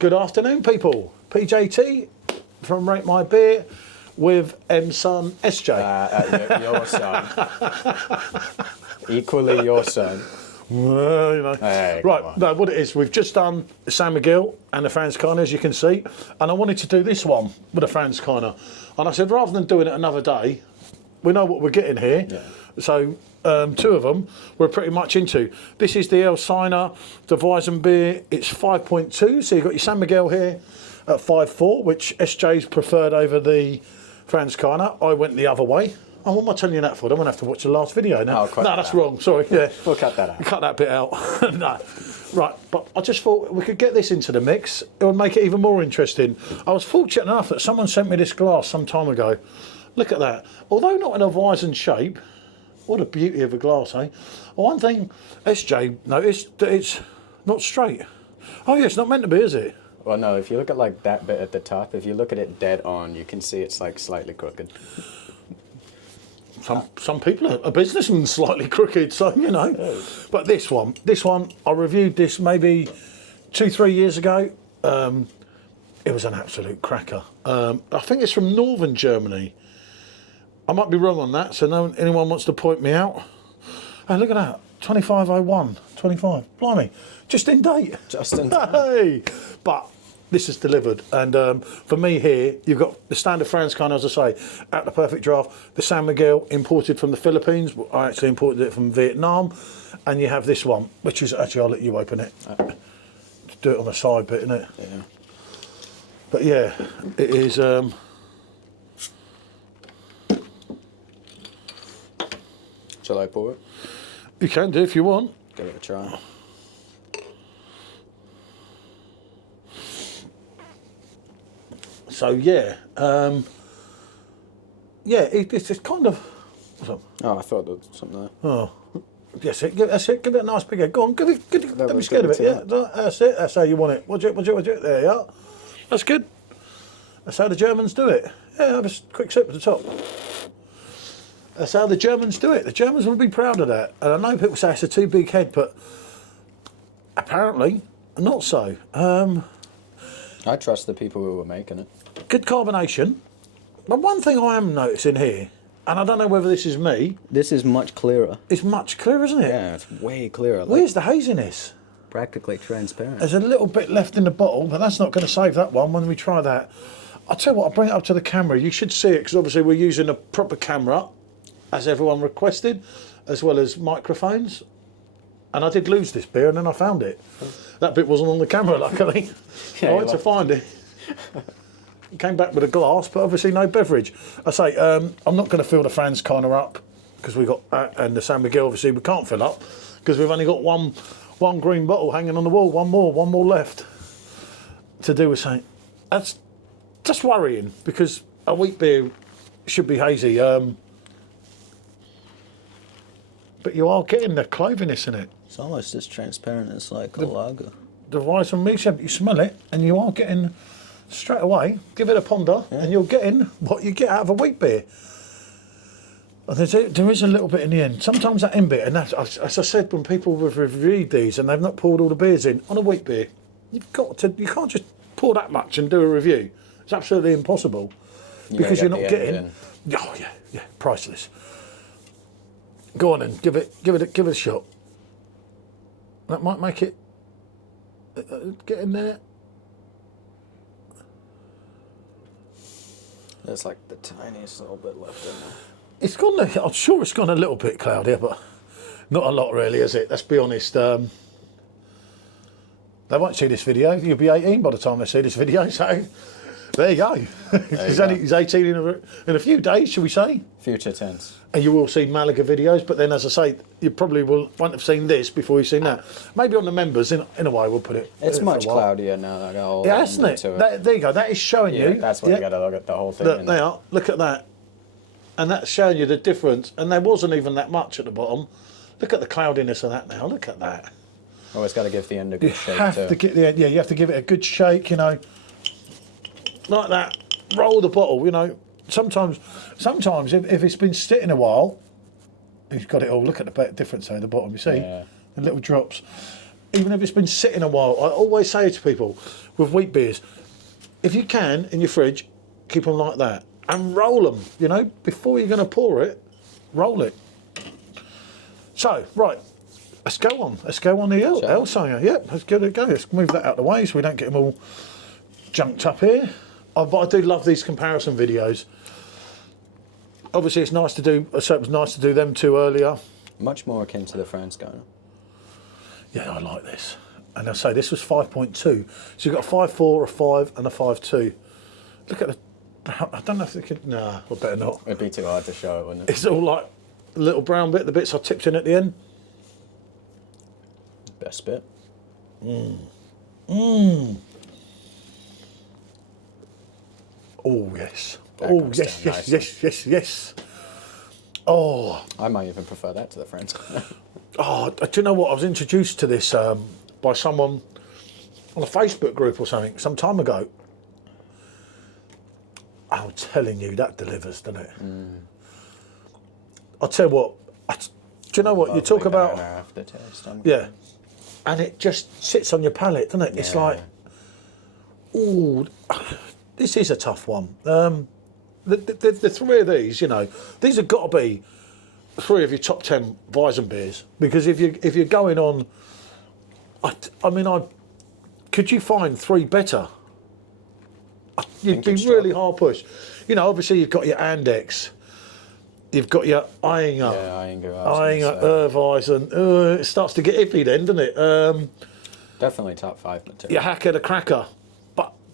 Good afternoon, people. PJT from Rate My Beer with M-Son SJ. Your son. Equally your son. Well, you know. Hey, right, no, what it is, we've just done San Miguel and the Franziskaner, as you can see, and I wanted to do this one with the Franziskaner. And I said, rather than doing it another day, we know what we're getting here. Yeah. So, two of them we're pretty much into. This is the Einsiedler, the Weissbier. It's 5.2, so you've got your San Miguel here at 5.4, which SJ's preferred over the Franziskaner. I went the other way. Oh, what am I telling you that for? I don't have to watch the last video now. No, that's wrong. Sorry. Yeah, we'll cut that out. Cut that bit out. No. Right, but I just thought we could get this into the mix. It would make it even more interesting. I was fortunate enough that someone sent me this glass some time ago. Look at that. Although not in a Weizen shape, what a beauty of a glass, eh? One thing SJ noticed, that it's not straight. Oh yeah, it's not meant to be, is it? Well, no, if you look at like that bit at the top, if you look at it dead on, you can see it's like slightly crooked. Some people are businessmen slightly crooked, so you know. But this one, I reviewed this maybe 2-3 years ago. It was an absolute cracker. I think it's from northern Germany. I might be wrong on that, so anyone wants to point me out. Hey, look at that, 2501, 25. Blimey, just in date. Just in time. Hey, but this is delivered, and for me here, you've got the standard Franziskaner, as I say, at the Perfectdraft, the San Miguel imported from the Philippines. I actually imported it from Vietnam, and you have this one, which is actually, I'll let you open it. Do it on the side bit, innit? Yeah. But yeah, it is. Shall I pour it? You can do if you want. Give it a try. So yeah, it's kind of. Oh, I thought there was something there. Oh, yes, that's it. Give it a nice big head. Go on, give it. Don't be scared of it. Yeah, that's it. That's how you want it. Watch it. There you are. That's good. That's how the Germans do it. Yeah, have a quick sip at the top. That's how the Germans do it. The Germans will be proud of that. And I know people say it's a too big head, but apparently not so. I trust the people who were making it. Good carbonation. But one thing I am noticing here, and I don't know whether this is me. This is much clearer. It's much clearer, isn't it? Yeah, it's way clearer. Where's the haziness? Practically transparent. There's a little bit left in the bottle, but that's not going to save that one when we try that. I'll tell you what, I'll bring it up to the camera. You should see it, because obviously we're using a proper camera, as everyone requested, as well as microphones. And I did lose this beer, and then I found it. That bit wasn't on the camera, luckily. I went to find it. Came back with a glass, but obviously no beverage. I say, I'm not going to fill the Franziskaner up, because we got and the San Miguel, obviously, we can't fill up, because we've only got one green bottle hanging on the wall, one more left to do with something. That's just worrying, because a wheat beer should be hazy. But you are getting the cloviness in it. It's almost as transparent as like a lager. The Weissbier, you smell it, and you are getting, straight away, give it a ponder, and you're getting what you get out of a wheat beer. And there is a little bit in the end. Sometimes that end bit, and that's, as I said, when people have reviewed these and they've not poured all the beers in, on a wheat beer, you can't just pour that much and do a review. It's absolutely impossible. Because you're not getting, oh yeah, priceless. Go on then, give it a shot. That might make it get in there. There's like the tiniest little bit left in there. It's gone. I'm sure it's gone a little bit cloudier, but not a lot really, is it? Let's be honest. They won't see this video. You'll be 18 by the time they see this video. So there you go. He's 18 in a few days, shall we say? Future tense. And you will see Malaga videos, but then, as I say, you probably won't have seen this before you've seen that. Maybe on the members, in a way, we'll put it. It's much cloudier now. That got all isn't it? There you go. That is showing you. That's what you got to look at the whole thing. They are. Look at that. And that's showing you the difference. And there wasn't even that much at the bottom. Look at the cloudiness of that now. Look at that. Always got to give the end a good shake. You have to get the end. Yeah, you have to give it a good shake. You know, like that. Roll the bottle. You know, sometimes if it's been sitting a while, you've got it all. Look at the difference there at the bottom. You see the little drops. even if it's been sitting a while. I always say to people with wheat beers, if you can in your fridge, keep them like that and roll them. You know, before you're going to pour it, roll it. So right, let's go on. Let's go on the L singer. Yep, let's get it go. Let's move that out of the way so we don't get them all junked up here. But I do love these comparison videos. Obviously, it's nice to do. So it was nice to do them two earlier. Much more akin to the Franziskaner. Yeah, I like this. And I say this was 5.2. So you've got a 5.4, a 5, and a 5.2. Look at the. I don't know if they could. Nah, I better not. It'd be too hard to show it, wouldn't it? It's all like a little brown bit, the bits I tipped in at the end. Best bit. Oh, yes. Oh, yes, yes, yes, yes, yes. Oh. I might even prefer that to the Franziskaner. Oh, do you know what? I was introduced to this by someone on a Facebook group or something some time ago. I'm telling you, that delivers, doesn't it? I'll tell you what. Do you know what? You talk about... Aftertaste, yeah. And it just sits on your palate, doesn't it? Yeah. It's like... Ooh, this is a tough one. The three of these, you know, these have got to be three of your top 10 Weizen beers, because if you're going on, I mean, could you find three better? You'd be really hard pushed. You know, obviously you've got your Andex, you've got your Eyinger, Weizen. It starts to get iffy then, doesn't it? Definitely top 5 material. Your Hacker, the Cracker.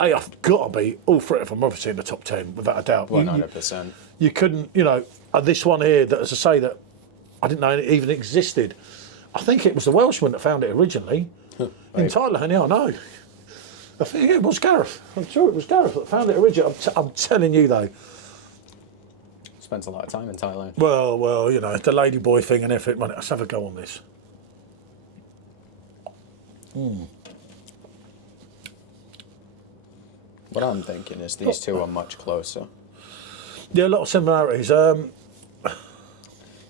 They have got to be, all three of them, obviously in the top 10, without a doubt. 100%. You couldn't, you know, this one here, that, as I say, that I didn't know it even existed. I think it was the Welshman that found it originally in Thailand. Yeah, I know. I think it was Gareth. I'm sure it was Gareth that found it originally. I'm telling you, though. Spent a lot of time in Thailand. Well, you know, the ladyboy thing and everything. Let's have a go on this. What I'm thinking is these two are much closer. Yeah, a lot of similarities. The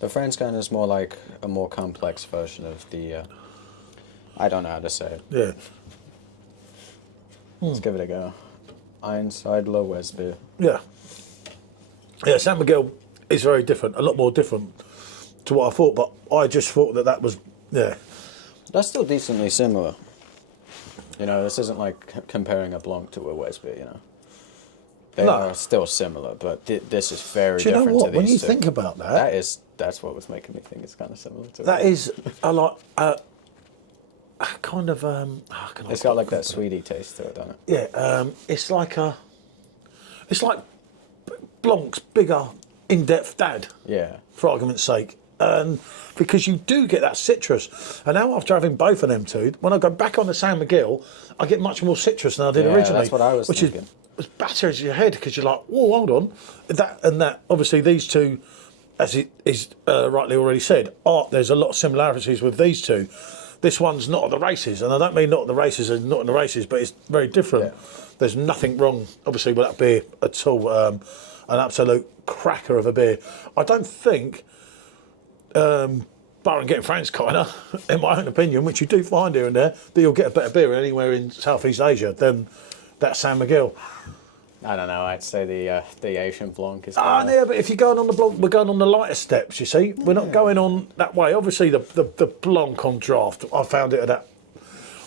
Franziskaner is more like a more complex version of the... I don't know how to say it. Yeah. Let's give it a go. Einsiedler Weissbier. Yeah. Yeah, San Miguel is very different, a lot more different to what I thought, but I just thought that was, yeah. That's still decently similar. You know, this isn't like comparing a Blanc to a Weissbier, you know. They are still similar, but this is very different to these two. Do you know what? When you think about that... That's what was making me think it's kind of similar to that. Is a lot... kind of... it's got like that sweetie taste to it, doesn't it? Yeah, it's like Blanc's bigger, in-depth dad. Yeah. For argument's sake. Because you do get that citrus. And now after having both of them two, when I go back on the San Miguel, I get much more citrus than I did originally. That's what I was thinking. Which is batters your head, because you're like, whoa, hold on. That, obviously these two, as it is rightly already said, there's a lot of similarities with these two. This one's not at the races, and I don't mean not at the races and not in the races, but it's very different. Yeah. There's nothing wrong, obviously, with that beer at all. An absolute cracker of a beer. I don't think, barring getting Franziskaner, in my own opinion, which you do find here and there, that you'll get a better beer anywhere in Southeast Asia than that San Miguel. I don't know, I'd say the Asian Blanc is... yeah, but if you're going on the Blanc, we're going on the lighter steps, you see. We're not going on that way. Obviously, the Blanc on draft, I found it at that...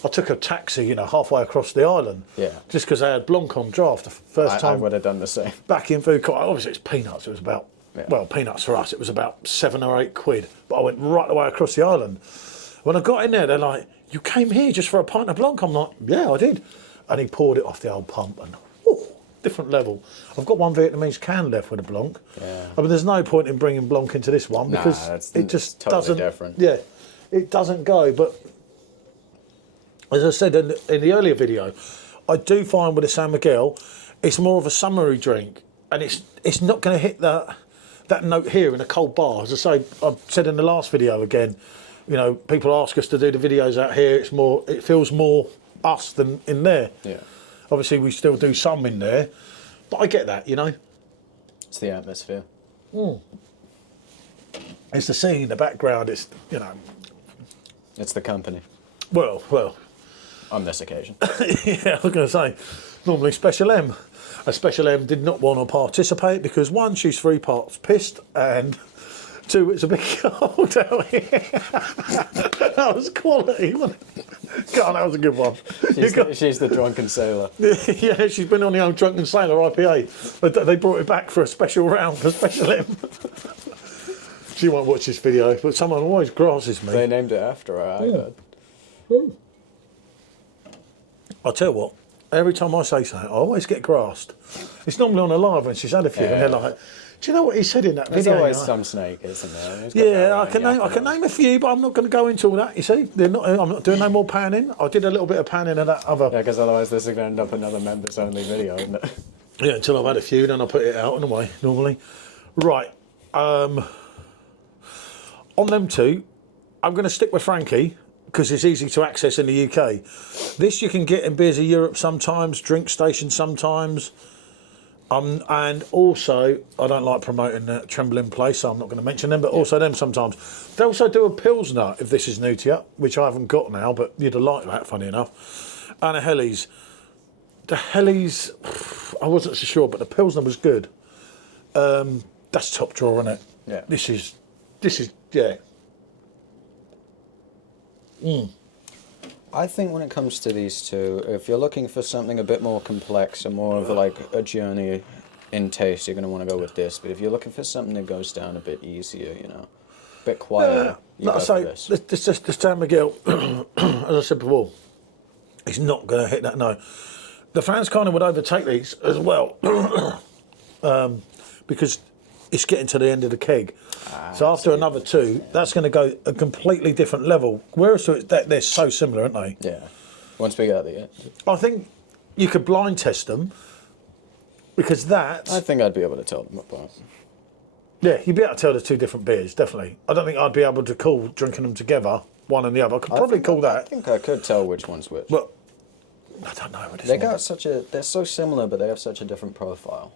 I took a taxi, you know, halfway across the island. Yeah. Just because they had Blanc on draft the first time. I would have done the same. Back in food court. Obviously, it's peanuts. It was about... Yeah. Well, peanuts for us, it was about £7 or £8. But I went right the way across the island. When I got in there, they're like, "You came here just for a pint of Blanc?" I'm like, "Yeah, I did." And he poured it off the old pump and... different level. I've got one Vietnamese can left with a Blanc. Yeah. I mean, there's no point in bringing Blanc into this one because it just totally doesn't. Different. Yeah, it doesn't go. But as I said in the earlier video, I do find with the San Miguel, it's more of a summery drink, and it's not going to hit that note here in a cold bar. As I say, I've said in the last video again. You know, people ask us to do the videos out here. It feels more us than in there. Yeah. Obviously, we still do some in there, but I get that, you know. It's the atmosphere. It's the scene in the background. It's, you know. It's the company. Well. On this occasion. Yeah, I was going to say, normally Special M. A Special M did not want to participate because 1, she's 3 parts pissed, and 2, it's a bit cold out here. That was quality, wasn't it? God, that was a good one. She's the drunken sailor. Yeah, she's been on the old Drunken Sailor IPA. But they brought it back for a special round for Special M. She won't watch this video, but someone always grasses me. They named it after her, I heard. I'll tell you what, every time I say something, I always get grassed. It's normally on a live when she's had a few, and they're like, do you know what he said in that There's video? always some snake, isn't there? Yeah, I can name a few, but I'm not going to go into all that, you see. I'm not doing no more panning. I did a little bit of panning of that other... Yeah, because otherwise this is going to end up another members-only video, isn't it? Yeah, until I've had a few, then I'll put it out in a way, normally. Right, on them two, I'm going to stick with Frankie, because it's easy to access in the UK. This you can get in Beers of Europe sometimes, Drink Station sometimes. And also, I don't like promoting the Trembling Place, so I'm not going to mention them, but also them sometimes. They also do a Pilsner, if this is new to you, which I haven't got now, but you'd have liked that, funny enough. And a Hellies. The Hellies, I wasn't so sure, but the Pilsner was good. That's top drawer, isn't it? Yeah. This is, yeah. I think when it comes to these two, if you're looking for something a bit more complex and more of like a journey in taste, you're going to want to go with this. But if you're looking for something that goes down a bit easier, you know, a bit quieter, you like go I say, for this. this time Miguel, as I said before, he's not going to hit that, no. The Franziskaner would overtake these as well, because it's getting to the end of the keg. So after another 2, that's going to go a completely different level. Whereas they're so similar, aren't they? Yeah. Once we get at the end. I think you could blind test them, because that... I think I'd be able to tell them apart. Yeah, you'd be able to tell the 2 different beers, definitely. I don't think I'd be able to call drinking them together, one and the other. I could probably call that. I think I could tell which one's which. But I don't know what it is. They got such a... They're so similar, but they have such a different profile.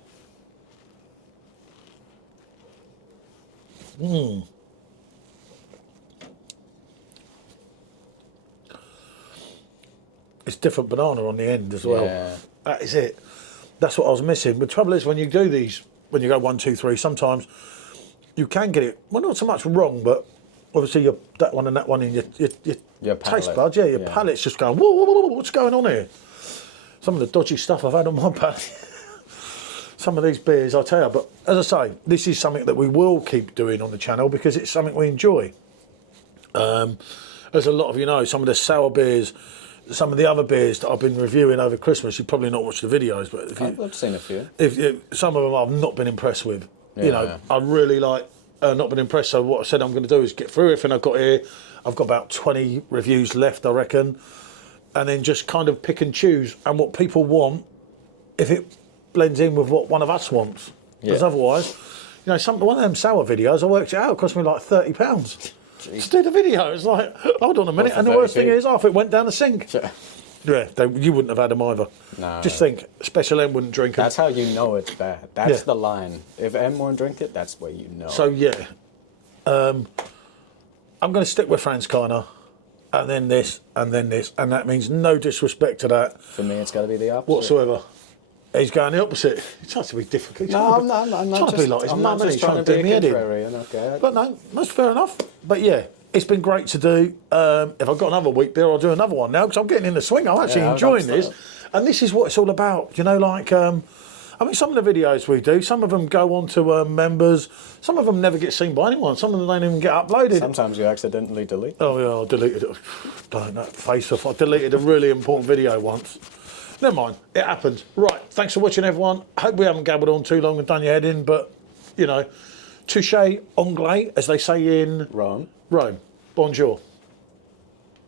It's different banana on the end as well. Yeah. That is it. That's what I was missing. The trouble is when you do these, when you go 1, 2, 3, sometimes you can get it, well, not so much wrong, but obviously that one and that one in your taste buds, your palate's just going, whoa, whoa, whoa, what's going on here? Some of the dodgy stuff I've had on my palate. Some of these beers, I'll tell you, but as I say, this is something that we will keep doing on the channel because it's something we enjoy. As a lot of you know, some of the sour beers, some of the other beers that I've been reviewing over Christmas, you've probably not watched the videos, but I've seen a few. Some of them I've not been impressed with. I really like, not been impressed. So what I said I'm going to do is get through everything I've got here. I've got about 20 reviews left, I reckon, and then just kind of pick and choose and what people want, if it blends in with what one of us wants. Because otherwise, one of them sour videos, I worked it out, it cost me like £30. To do the video, it's like, hold on a minute, and the worst thing is, half it went down the sink. Yeah, you wouldn't have had them either. No. Just think, Special M wouldn't drink them. That's how you know it's bad. That's the line. If M won't drink it, that's where you know. So yeah, I'm going to stick with Franziskaner, and then this, and then this, and that means no disrespect to that. For me, it's got to be the opposite. Whatsoever. He's going the opposite. He tries to be difficult. I'm not trying to be like his mum, and he's trying to do me head in. Okay. But no, that's fair enough. But yeah, it's been great to do. If I've got another wheat beer, I'll do another one now because I'm getting in the swing. I'm actually enjoying this. And this is what it's all about. I mean, some of the videos we do, some of them go on to members. Some of them never get seen by anyone. Some of them don't even get uploaded. Sometimes you accidentally delete. Oh, yeah, I deleted it. Don't know, face off. I deleted a really important video once. Never mind, it happens. Right, thanks for watching, everyone. Hope we haven't gabbled on too long and done your head in, but, touche anglais, as they say in... Rome. Bonjour.